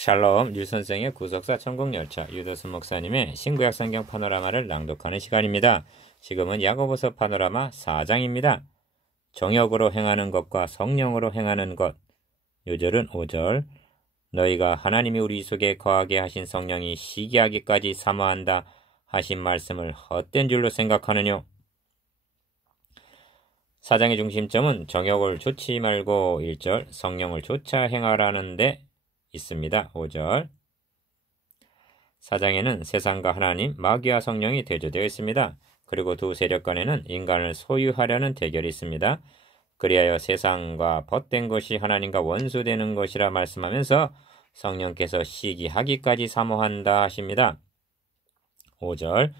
샬롬 류선생의 구속사 천국열차 유도수 목사님의 신구약 성경 파노라마를 낭독하는 시간입니다. 지금은 야고보서 파노라마 4장입니다. 정욕으로 행하는 것과 성령으로 행하는 것. 요절은 5절. 너희가 하나님이 우리 속에 거하게 하신 성령이 시기하기까지 사모한다 하신 말씀을 헛된 줄로 생각하느뇨. 4장의 중심점은 정욕을 좇지 말고 1절, 성령을 좇아 행하라는 데 있습니다. 5절. 4장에는 세상과 하나님, 마귀와 성령이 대조되어 있습니다. 그리고 두 세력 간에는 인간을 소유하려는 대결이 있습니다. 그리하여 세상과 벗된 것이 하나님과 원수되는 것이라 말씀하면서 성령께서 시기하기까지 사모한다 하십니다. 5절.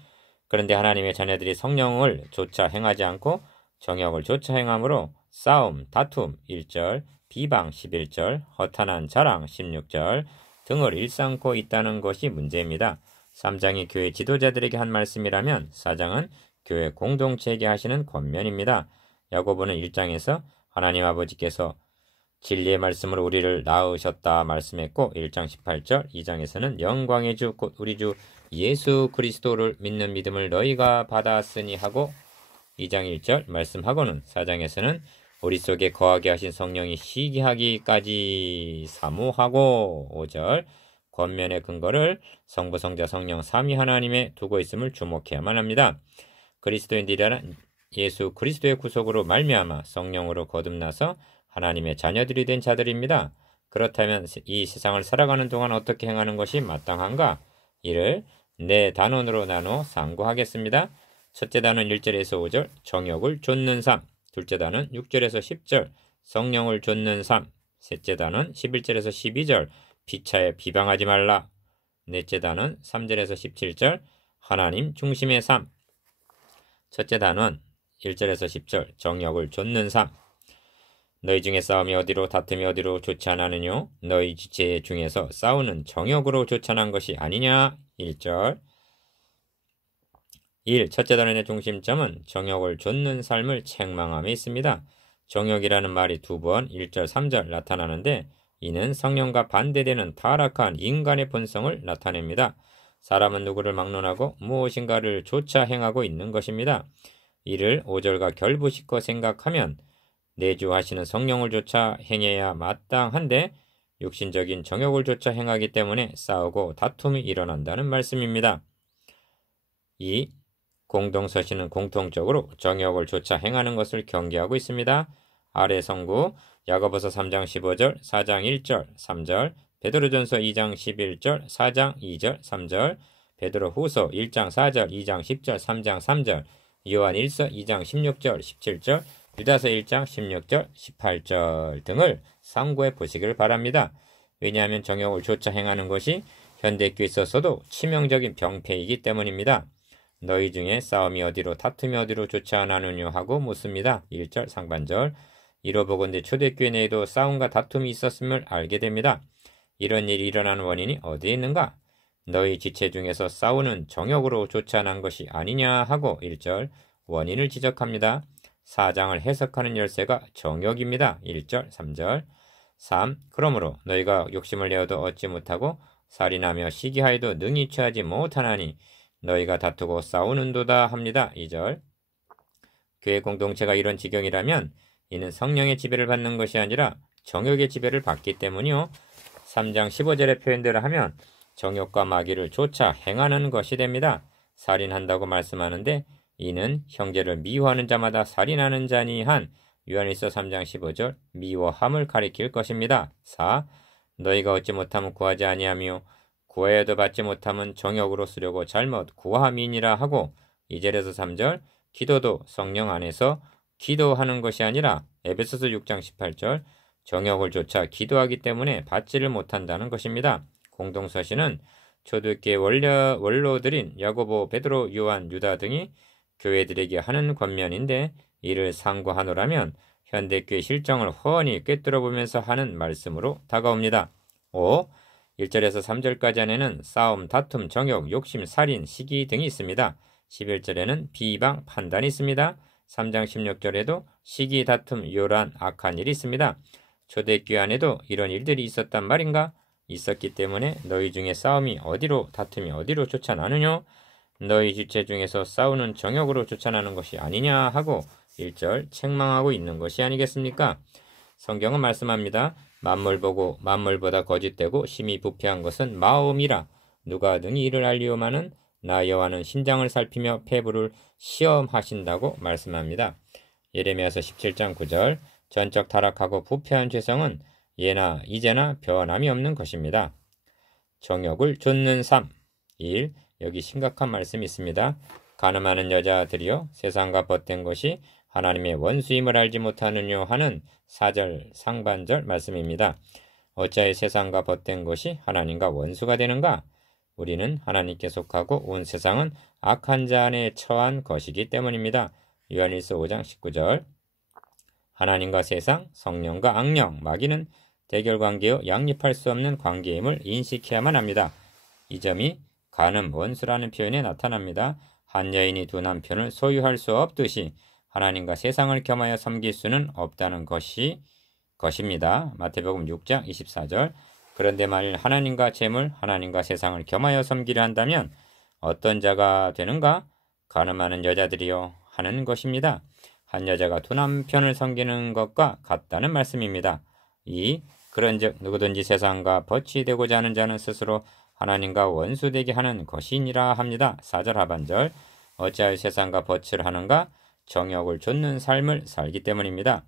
그런데 하나님의 자녀들이 성령을 좇아 행하지 않고 정욕을 좇아 행함으로 싸움, 다툼 1절, 비방 11절, 허탄한 자랑 16절 등을 일삼고 있다는 것이 문제입니다. 3장이 교회 지도자들에게 한 말씀이라면 4장은 교회 공동체에게 하시는 권면입니다. 야고보는 1장에서 하나님 아버지께서 진리의 말씀으로 우리를 낳으셨다 말씀했고 1장 18절, 2장에서는 영광의 주 곧 우리 주 예수 그리스도를 믿는 믿음을 너희가 받았으니 하고 2장 1절 말씀하고는 4장에서는 우리 속에 거하게 하신 성령이 시기하기까지 사모하고 5절 권면의 근거를 성부, 성자, 성령 삼위 하나님에 두고 있음을 주목해야만 합니다. 그리스도인들이란 예수 그리스도의 구속으로 말미암아 성령으로 거듭나서 하나님의 자녀들이 된 자들입니다. 그렇다면 이 세상을 살아가는 동안 어떻게 행하는 것이 마땅한가? 이를 네 단원으로 나눠 상고하겠습니다. 첫째 단원 1절에서 5절 정욕을 좇는 삶, 둘째 단원 6절에서 10절 성령을 좇는 삶, 셋째 단원 11절에서 12절 피차에 비방하지 말라, 넷째 단원 3절에서 17절 하나님 중심의 삶. 첫째 단원 1절에서 10절 정욕을 좇는 삶. 너희 중에 싸움이 어디로 다툼이 어디로 좋지 않으느뇨? 너희 지체 중에서 싸우는 정욕으로 좋지않은 것이 아니냐? 1절. 1. 첫째 단원의 중심점은 정욕을 좇는 삶을 책망함에 있습니다. 정욕이라는 말이 2번 1절 3절 나타나는데 이는 성령과 반대되는 타락한 인간의 본성을 나타냅니다. 사람은 누구를 막론하고 무엇인가를 좇아 행하고 있는 것입니다. 이를 5절과 결부시켜 생각하면 내주하시는 성령을 좇아 행해야 마땅한데 육신적인 정욕을 좇아 행하기 때문에 싸우고 다툼이 일어난다는 말씀입니다. 2. 공동서신은 공통적으로 정욕을 좇아 행하는 것을 경계하고 있습니다. 아래 성구 야고보서 3장 15절, 4장 1절, 3절, 베드로전서 2장 11절, 4장 2절, 3절, 베드로후서 1장 4절, 2장 10절, 3장 3절, 요한 1서 2장 16절, 17절, 유다서 1장 16절, 18절 등을 참고해 보시길 바랍니다. 왜냐하면 정욕을 좇아 행하는 것이 현대교회에 있어서도 치명적인 병폐이기 때문입니다. 너희 중에 싸움이 어디로 다툼이 어디로 좋지 않으느뇨 하고 묻습니다. 1절 상반절. 이로보건대 초대교회 내에도 싸움과 다툼이 있었음을 알게 됩니다. 이런 일이 일어나는 원인이 어디에 있는가? 너희 지체 중에서 싸우는 정욕으로 좋지 않은 것이 아니냐 하고 1절 원인을 지적합니다. 4장을 해석하는 열쇠가 정욕입니다. 1절 3절. 3. 그러므로 너희가 욕심을 내어도 얻지 못하고 살인하며 시기하여도 능히 취하지 못하나니 너희가 다투고 싸우는도다 합니다. 2절. 교회 공동체가 이런 지경이라면 이는 성령의 지배를 받는 것이 아니라 정욕의 지배를 받기 때문이요. 3장 15절의 표현대로 하면 정욕과 마귀를 좇아 행하는 것이 됩니다. 살인한다고 말씀하는데 이는 형제를 미워하는 자마다 살인하는 자니 한 요한일서 3장 15절 미워함을 가리킬 것입니다. 4. 너희가 얻지 못하면 구하지 아니하며 구하여도 받지 못하면 정욕으로 쓰려고 잘못 구함이니라 하고 2절에서 3절 기도도 성령 안에서 기도하는 것이 아니라 에베소서 6장 18절 정욕을 좇아 기도하기 때문에 받지를 못한다는 것입니다. 공동서신은 초대교회 원로들인 야고보, 베드로, 요한, 유다 등이 교회들에게 하는 권면인데 이를 상고하노라면 현대교회 실정을 훤히 꿰뚫어보면서 하는 말씀으로 다가옵니다. 5. 1절에서 3절까지 안에는 싸움, 다툼, 정욕, 욕심, 살인, 시기 등이 있습니다. 11절에는 비방, 판단이 있습니다. 3장 16절에도 시기, 다툼, 요란, 악한 일이 있습니다. 초대교회 안에도 이런 일들이 있었단 말인가? 있었기 때문에 너희 중에 다툼이 어디로 쫓아나느냐? 너희 지체 중에서 싸우는 정욕으로 쫓아나는 것이 아니냐 하고 1절 책망하고 있는 것이 아니겠습니까? 성경은 말씀합니다. 만물 보고 만물보다 거짓되고 심히 부패한 것은 마음이라. 누가 능히 이를 알리오마는 나 여호와는 심장을 살피며 폐부를 시험하신다고 말씀합니다. 예레미야서 17장 9절 전적 타락하고 부패한 죄성은 예나 이제나 변함이 없는 것입니다. 정욕을 좇는 삶 1. 여기 심각한 말씀이 있습니다. 가늠하는 여자들이여 세상과 벗된 것이 하나님의 원수임을 알지 못하느뇨 하는 4절 상반절 말씀입니다. 어찌하여 세상과 벗된 것이 하나님과 원수가 되는가? 우리는 하나님께 속하고 온 세상은 악한 자 안에 처한 것이기 때문입니다. 요한일서 5장 19절 하나님과 세상, 성령과 악령, 마귀는 대결관계요 양립할 수 없는 관계임을 인식해야만 합니다. 이 점이 간음 원수라는 표현에 나타납니다. 한 여인이 두 남편을 소유할 수 없듯이 하나님과 세상을 겸하여 섬길 수는 없다는 것입니다. 마태복음 6장 24절 그런데 만일 하나님과 재물, 하나님과 세상을 겸하여 섬기려 한다면 어떤 자가 되는가? 간음하는 여자들이요 하는 것입니다. 한 여자가 두 남편을 섬기는 것과 같다는 말씀입니다. 2. 그런즉 누구든지 세상과 벗이 되고자 하는 자는 스스로 하나님과 원수되게 하는 것이니라 합니다. 4절 하반절 어찌하여 세상과 벗을 하는가? 정욕을 좇는 삶을 살기 때문입니다.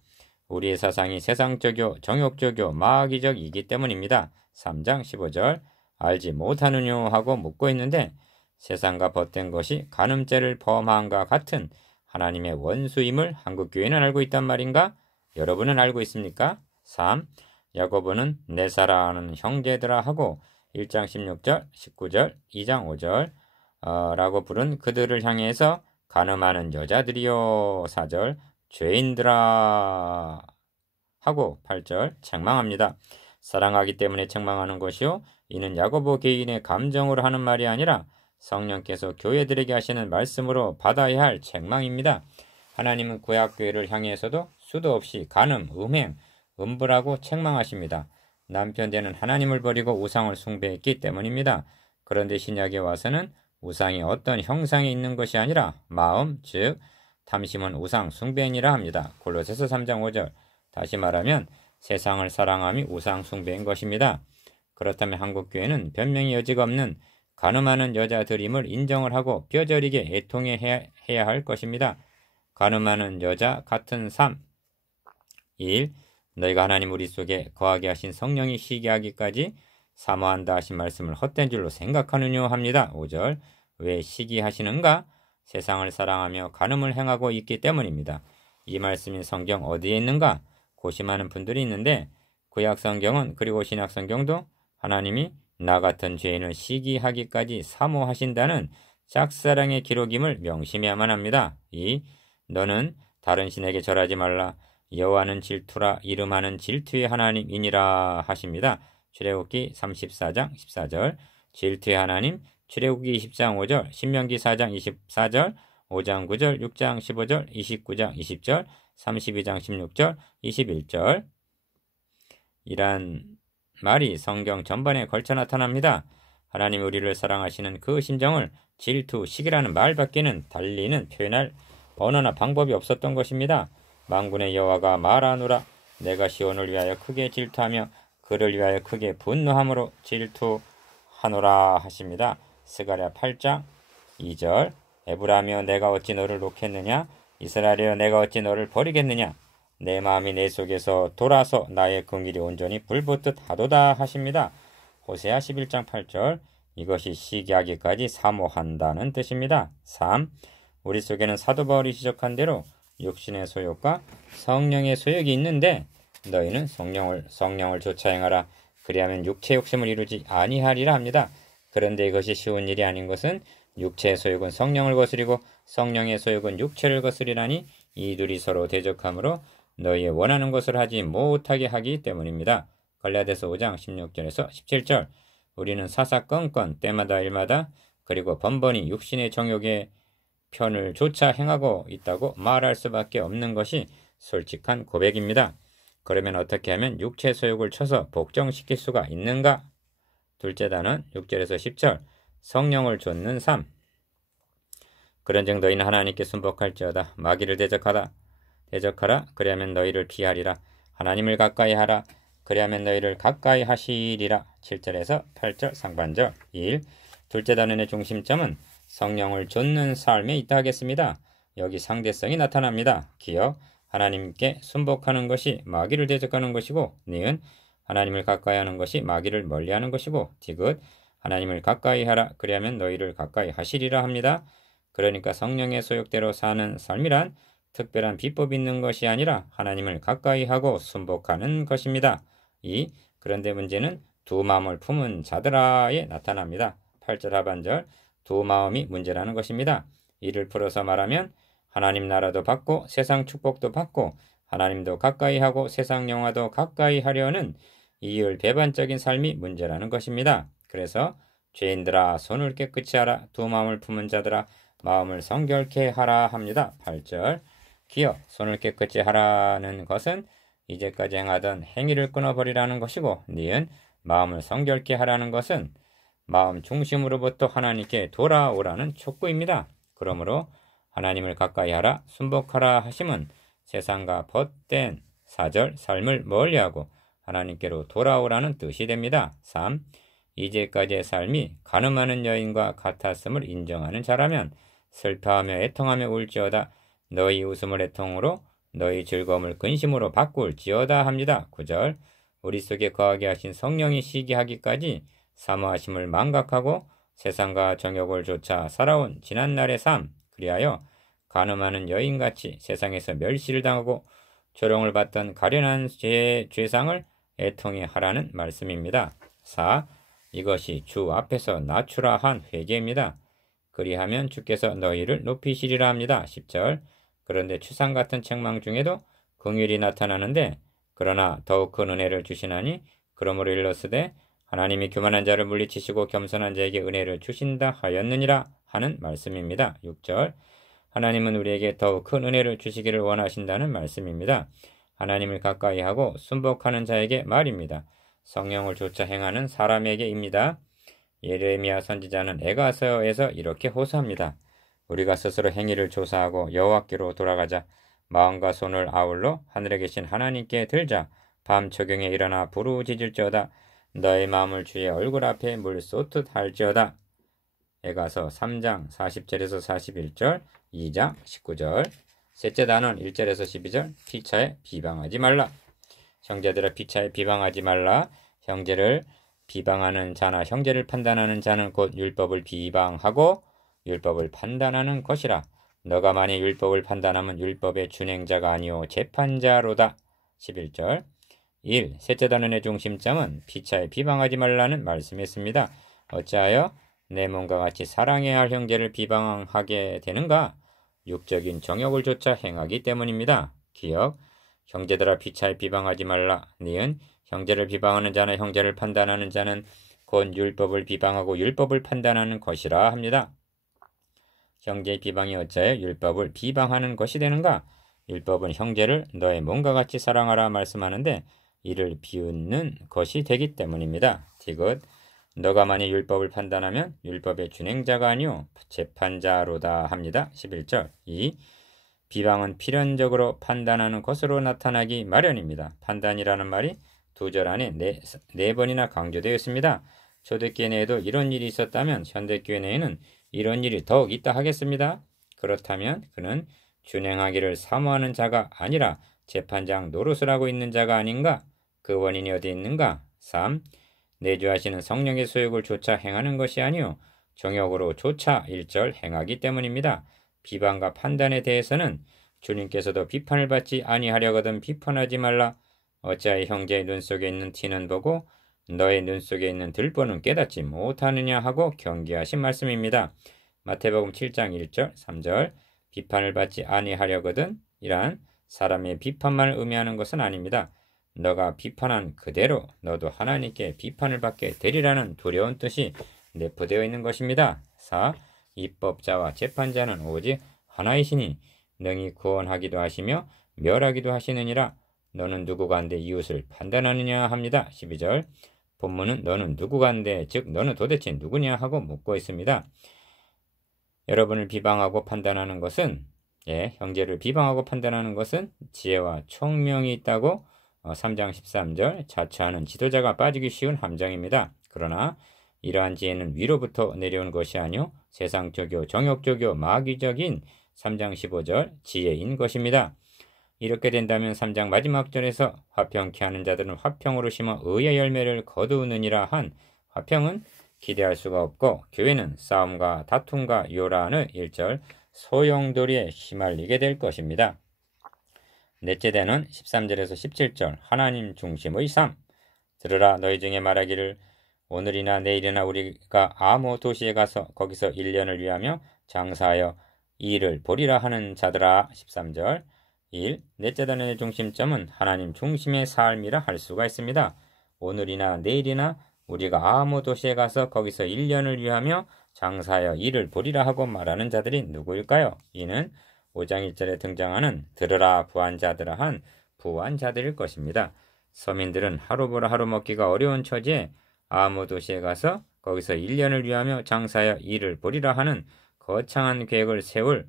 우리의 사상이 세상적이요 정욕적이요 마귀적이기 때문입니다. 3장 15절 알지 못하느뇨 하고 묻고 있는데 세상과 벗된 것이 간음죄를 범함과 같은 하나님의 원수임을 한국교회는 알고 있단 말인가? 여러분은 알고 있습니까? 3. 야고보는 내 사랑하는 형제들아 하고 1장 16절, 19절, 2장 5절 라고 부른 그들을 향해서 간음하는 여자들이요 4절 죄인들아 하고 8절 책망합니다. 사랑하기 때문에 책망하는 것이요 이는 야고보 개인의 감정으로 하는 말이 아니라 성령께서 교회들에게 하시는 말씀으로 받아야 할 책망입니다. 하나님은 구약교회를 향해서도 수도 없이 간음, 음행, 음부라고 책망하십니다. 남편 되는 하나님을 버리고 우상을 숭배했기 때문입니다. 그런데 신약에 와서는 우상이 어떤 형상에 있는 것이 아니라 마음, 즉 탐심은 우상 숭배니라 합니다. 골로새서 3장 5절 다시 말하면 세상을 사랑함이 우상 숭배인 것입니다. 그렇다면 한국교회는 변명의 여지가 없는 간음하는 여자들임을 인정을 하고 뼈저리게 애통해야 할 것입니다. 간음하는 여자 같은 삶 1. 너희가 하나님 우리 속에 거하게 하신 성령이 시기하기까지 사모한다 하신 말씀을 헛된 줄로 생각하느뇨 합니다. 5절 왜 시기하시는가? 세상을 사랑하며 간음을 행하고 있기 때문입니다. 이 말씀인 성경 어디에 있는가? 고심하는 분들이 있는데 구약 성경은 그리고 신약 성경도 하나님이 나 같은 죄인을 시기하기까지 사모하신다는 짝사랑의 기록임을 명심해야만 합니다. 2. 너는 다른 신에게 절하지 말라. 여호와는 질투라 이름하는 질투의 하나님이니라 하십니다. 출애굽기 34장 14절 질투의 하나님 출애굽기 20장 5절 신명기 4장 24절 5장 9절 6장 15절 29장 20절 32장 16절 21절 이란 말이 성경 전반에 걸쳐 나타납니다. 하나님 우리를 사랑하시는 그 심정을 질투, 시기라는 말밖에는 달리는 표현할 언어나 방법이 없었던 것입니다. 만군의 여호와가 말하노라 내가 시온을 위하여 크게 질투하며 그를 위하여 크게 분노함으로 질투하노라 하십니다. 스가랴 8장 2절 에브라임이여 내가 어찌 너를 놓겠느냐 이스라엘이여 내가 어찌 너를 버리겠느냐 내 마음이 내 속에서 돌아서 나의 긍휼이 온전히 불붙듯 하도다 하십니다. 호세아 11장 8절 이것이 시기하기까지 사모한다는 뜻입니다. 3. 우리 속에는 사도 바울이 지적한 대로 육신의 소욕과 성령의 소욕이 있는데 너희는 성령을 좇아 행하라. 그리하면 육체의 욕심을 이루지 아니하리라 합니다. 그런데 이것이 쉬운 일이 아닌 것은 육체의 소욕은 성령을 거스리고 성령의 소욕은 육체를 거스리라니 이 둘이 서로 대적하므로 너희의 원하는 것을 하지 못하게 하기 때문입니다. 갈라디아서 5장 16절에서 17절 우리는 사사건건 때마다 일마다 그리고 번번이 육신의 정욕의 편을 조차 행하고 있다고 말할 수밖에 없는 것이 솔직한 고백입니다. 그러면 어떻게 하면 육체 소욕을 쳐서 복종시킬 수가 있는가? 둘째 단은 6절에서 10절 성령을 좇는 삶. 그런즉 너희는 하나님께 순복할지어다. 마귀를 대적하라. 그리하면 너희를 피하리라. 하나님을 가까이 하라. 그리하면 너희를 가까이 하시리라. 7절에서 8절 상반절 1. 둘째 단원의 중심점은 성령을 좇는 삶에 있다 하겠습니다. 여기 상대성이 나타납니다. 기억, 하나님께 순복하는 것이 마귀를 대적하는 것이고, 니은, 하나님을 가까이 하는 것이 마귀를 멀리하는 것이고, 디귿, 하나님을 가까이 하라. 그리하면 너희를 가까이 하시리라 합니다. 그러니까 성령의 소욕대로 사는 삶이란 특별한 비법이 있는 것이 아니라 하나님을 가까이 하고 순복하는 것입니다. 2. 그런데 문제는 두 마음을 품은 자들아에 나타납니다. 8절 하반절 두 마음이 문제라는 것입니다. 이를 풀어서 말하면 하나님 나라도 받고 세상 축복도 받고 하나님도 가까이 하고 세상 영화도 가까이 하려는 이율배반적인 삶이 문제라는 것입니다. 그래서 죄인들아 손을 깨끗이 하라. 두 마음을 품은 자들아 마음을 성결케 하라 합니다. 8절 기억, 손을 깨끗이 하라는 것은 이제까지 행하던 행위를 끊어버리라는 것이고, 니은 마음을 성결케 하라는 것은 마음 중심으로부터 하나님께 돌아오라는 촉구입니다. 그러므로 하나님을 가까이 하라, 순복하라 하심은 세상과 벗된 사절 삶을 멀리하고 하나님께로 돌아오라는 뜻이 됩니다. 3. 이제까지의 삶이 간음하는 여인과 같았음을 인정하는 자라면 슬퍼하며 애통하며 울지어다. 너희 웃음을 애통으로 너희 즐거움을 근심으로 바꿀지어다 합니다. 9절 우리 속에 거하게 하신 성령이 시기하기까지 사모하심을 망각하고 세상과 정욕을 쫓아 살아온 지난날의 삶, 그리하여 간음하는 여인같이 세상에서 멸시를 당하고 조롱을 받던 가련한 죄상을 애통해 하라는 말씀입니다. 4. 이것이 주 앞에서 낮추라 한 회개입니다. 그리하면 주께서 너희를 높이시리라 합니다. 10절 그런데 추상 같은 책망 중에도 긍휼이 나타나는데 그러나 더욱 큰 은혜를 주시나니 그러므로 일러스되 하나님이 교만한 자를 물리치시고 겸손한 자에게 은혜를 주신다 하였느니라 하는 말씀입니다. 6절 하나님은 우리에게 더욱 큰 은혜를 주시기를 원하신다는 말씀입니다. 하나님을 가까이 하고 순복하는 자에게 말입니다. 성령을 좇아 행하는 사람에게입니다. 예레미야 선지자는 에가서에서 이렇게 호소합니다. 우리가 스스로 행위를 조사하고 여호와께로 돌아가자. 마음과 손을 아울러 하늘에 계신 하나님께 들자. 밤 초경에 일어나 부르짖을지어다. 너의 마음을 주의 얼굴 앞에 물 쏟듯 할지어다. 에가서 3장 40절에서 41절, 2장 19절. 셋째 단원 1절에서 12절. 피차에 비방하지 말라. 형제들아 피차에 비방하지 말라. 형제를 비방하는 자나 형제를 판단하는 자는 곧 율법을 비방하고 율법을 판단하는 것이라. 너가 만일 율법을 판단하면 율법의 준행자가 아니오 재판자로다. 11절 1. 셋째 단원의 중심점은 피차에 비방하지 말라는 말씀이었습니다. 어찌하여 내 몸과 같이 사랑해야 할 형제를 비방하게 되는가? 육적인 정욕을 좇아 행하기 때문입니다. 기억, 형제들아 피차에 비방하지 말라. 니은 형제를 비방하는 자나 형제를 판단하는 자는 곧 율법을 비방하고 율법을 판단하는 것이라 합니다. 형제의 비방이 어찌하여 율법을 비방하는 것이 되는가? 율법은 형제를 너의 몸과 같이 사랑하라 말씀하는데 이를 비웃는 것이 되기 때문입니다. 디귿 너가 만일 율법을 판단하면 율법의 준행자가 아니오 재판자로다 합니다. 11절 2. 비방은 필연적으로 판단하는 것으로 나타나기 마련입니다. 판단이라는 말이 두 절 안에 네 번이나 강조되어 있습니다. 초대교회 내에도 이런 일이 있었다면 현대교회 내에는 이런 일이 더욱 있다 하겠습니다. 그렇다면 그는 준행하기를 사모하는 자가 아니라 재판장 노릇을 하고 있는 자가 아닌가? 그 원인이 어디 있는가? 3. 내주하시는 성령의 소욕을 조차 행하는 것이 아니오 정욕으로 조차 1절 행하기 때문입니다. 비방과 판단에 대해서는 주님께서도 비판을 받지 아니하려거든 비판하지 말라. 어찌하여 형제의 눈 속에 있는 티는 보고 너의 눈 속에 있는 들보는 깨닫지 못하느냐 하고 경계하신 말씀입니다. 마태복음 7장 1절 3절 비판을 받지 아니하려거든 이란 사람의 비판만을 의미하는 것은 아닙니다. 너가 비판한 그대로 너도 하나님께 비판을 받게 되리라는 두려운 뜻이 내포되어 있는 것입니다. 4. 입법자와 재판자는 오직 하나이시니 능히 구원하기도 하시며 멸하기도 하시느니라. 너는 누구 가운데 이웃을 판단하느냐 합니다. 12절 본문은 너는 누구간데, 즉 너는 도대체 누구냐 하고 묻고 있습니다. 여러분을 비방하고 판단하는 것은, 형제를 비방하고 판단하는 것은 지혜와 총명이 있다고 3장 13절 자처하는 지도자가 빠지기 쉬운 함정입니다. 그러나 이러한 지혜는 위로부터 내려온 것이 아니요 세상적이요 정욕적이요 마귀적인 3장 15절 지혜인 것입니다. 이렇게 된다면 3장 마지막 절에서 화평케 하는 자들은 화평으로 심어 의의 열매를 거두느니라 한 화평은 기대할 수가 없고, 교회는 싸움과 다툼과 요란의 1절 소용돌이에 휘말리게 될 것입니다. 넷째 대는 13절에서 17절 하나님 중심의 삶. 들으라, 너희 중에 말하기를 오늘이나 내일이나 우리가 아무 도시에 가서 거기서 1년을 위하며 장사하여 일을 보리라 하는 자들아. 13절 1. 넷째 단의 중심점은 하나님 중심의 삶이라 할 수가 있습니다. 오늘이나 내일이나 우리가 아무 도시에 가서 거기서 1년을 위하며 장사하여 일을 보리라 하고 말하는 자들이 누구일까요? 이는 5장 1절에 등장하는 들으라 부한자들아 한 부한자들일 것입니다. 서민들은 하루 벌어 하루 먹기가 어려운 처지에 아무 도시에 가서 거기서 1년을 위하며 장사하여 일을 보리라 하는 거창한 계획을 세울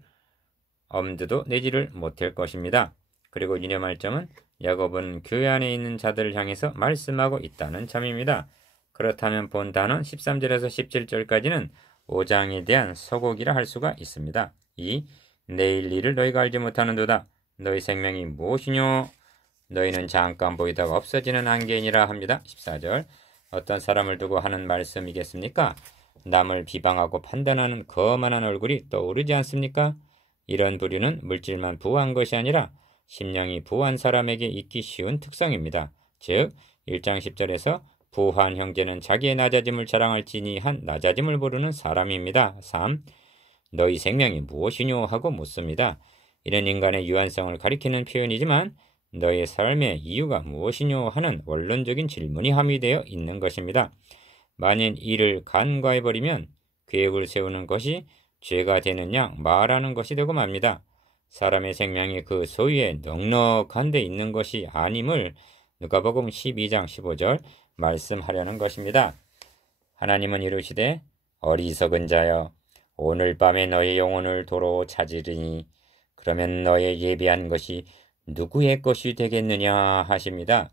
엄두도 내지를 못할 것입니다. 그리고 유념할 점은 야곱은 교회 안에 있는 자들을 향해서 말씀하고 있다는 점입니다. 그렇다면 본 단원 13절에서 17절까지는 5장에 대한 서곡이라 할 수가 있습니다. 2. 내일 일을 너희가 알지 못하는도다. 너희 생명이 무엇이뇨? 너희는 잠깐 보이다가 없어지는 안개니라 합니다. 14절 어떤 사람을 두고 하는 말씀이겠습니까? 남을 비방하고 판단하는 거만한 얼굴이 떠오르지 않습니까? 이런 부류는 물질만 부한 것이 아니라 심령이 부한 사람에게 있기 쉬운 특성입니다. 즉 1장 10절에서 부한 형제는 자기의 낮아짐을 자랑할지니 한 낮아짐을 모르는 사람입니다. 3. 너희 생명이 무엇이뇨 하고 묻습니다. 이는 인간의 유한성을 가리키는 표현이지만 너의 삶의 이유가 무엇이뇨 하는 원론적인 질문이 함유되어 있는 것입니다. 만일 이를 간과해버리면 계획을 세우는 것이 죄가 되는 양 말하는 것이 되고 맙니다. 사람의 생명이 그 소유에 넉넉한 데 있는 것이 아님을 누가복음 12장 15절 말씀하려는 것입니다. 하나님은 이르시되 어리석은 자여 오늘 밤에 너의 영혼을 도로 찾으리니 그러면 너의 예비한 것이 누구의 것이 되겠느냐 하십니다.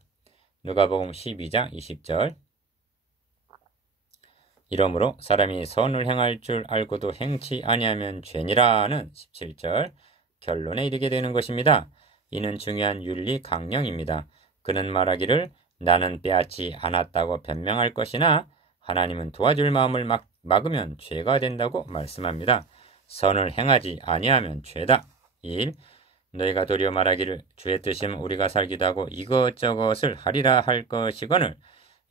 누가복음 12장 20절 이러므로 사람이 선을 행할 줄 알고도 행치 아니하면 죄니라는 17절 결론에 이르게 되는 것입니다. 이는 중요한 윤리 강령입니다. 그는 말하기를 나는 빼앗지 않았다고 변명할 것이나 하나님은 도와줄 마음을 막으면 죄가 된다고 말씀합니다. 선을 행하지 아니하면 죄다. 1. 너희가 도리어 말하기를 주의 뜻이면 우리가 살기도 하고 이것저것을 하리라 할 것이거늘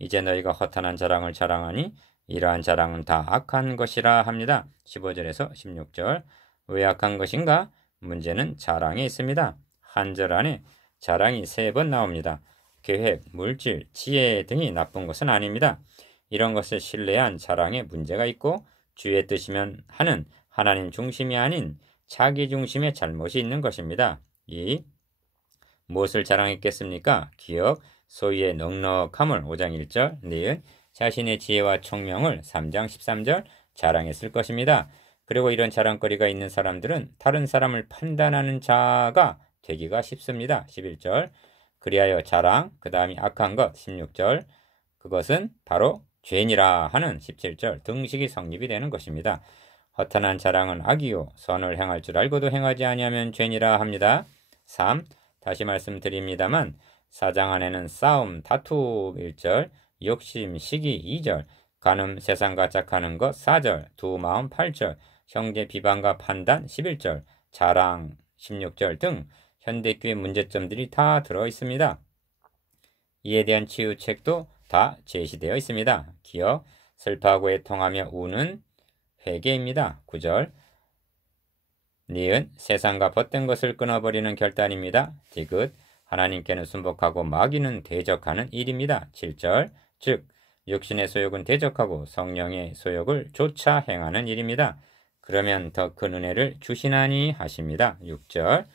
이제 너희가 허탄한 자랑을 자랑하니 이러한 자랑은 다 악한 것이라 합니다. 15절에서 16절 왜 악한 것인가? 문제는 자랑에 있습니다. 한 절 안에 자랑이 3번 나옵니다. 계획, 물질, 지혜 등이 나쁜 것은 아닙니다. 이런 것을 신뢰한 자랑에 문제가 있고 주의 뜻이면 하는 하나님 중심이 아닌 자기 중심의 잘못이 있는 것입니다. 2. 무엇을 자랑했겠습니까? 기억, 소유의 넉넉함을 5장 1절 니은 자신의 지혜와 총명을 3장 13절 자랑했을 것입니다. 그리고 이런 자랑거리가 있는 사람들은 다른 사람을 판단하는 자가 되기가 쉽습니다. 11절 그리하여 자랑, 그 다음이 악한 것 16절 그것은 바로 죄니라 하는 17절 등식이 성립이 되는 것입니다. 허탄한 자랑은 악이요 선을 행할 줄 알고도 행하지 아니하면 죄니라 합니다. 3. 다시 말씀드립니다만 4장 안에는 싸움, 다툼 1절 욕심, 시기 2절 간음, 세상과 짝하는 것 4절 두 마음 8절 형제 비방과 판단 11절 자랑 16절 등 현대교회 문제점들이 다 들어있습니다. 이에 대한 치유책도 다 제시되어 있습니다. 기억, 슬퍼하고 애통하며 우는 회개입니다. 9절 니은 세상과 벗된 것을 끊어버리는 결단입니다. 디귿 하나님께는 순복하고 마귀는 대적하는 일입니다. 7절 즉 육신의 소욕은 대적하고 성령의 소욕을 쫓아 행하는 일입니다. 그러면 더 큰 은혜를 주시나니 하십니다. 6절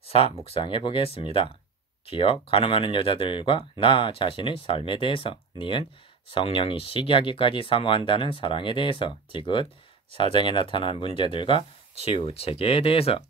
4. 묵상해 보겠습니다. 기억, 가늠하는 여자들과 나 자신의 삶에 대해서 니은 성령이 시기하기까지 사모한다는 사랑에 대해서, 디귿 4장에 나타난 문제들과 치유 체계에 대해서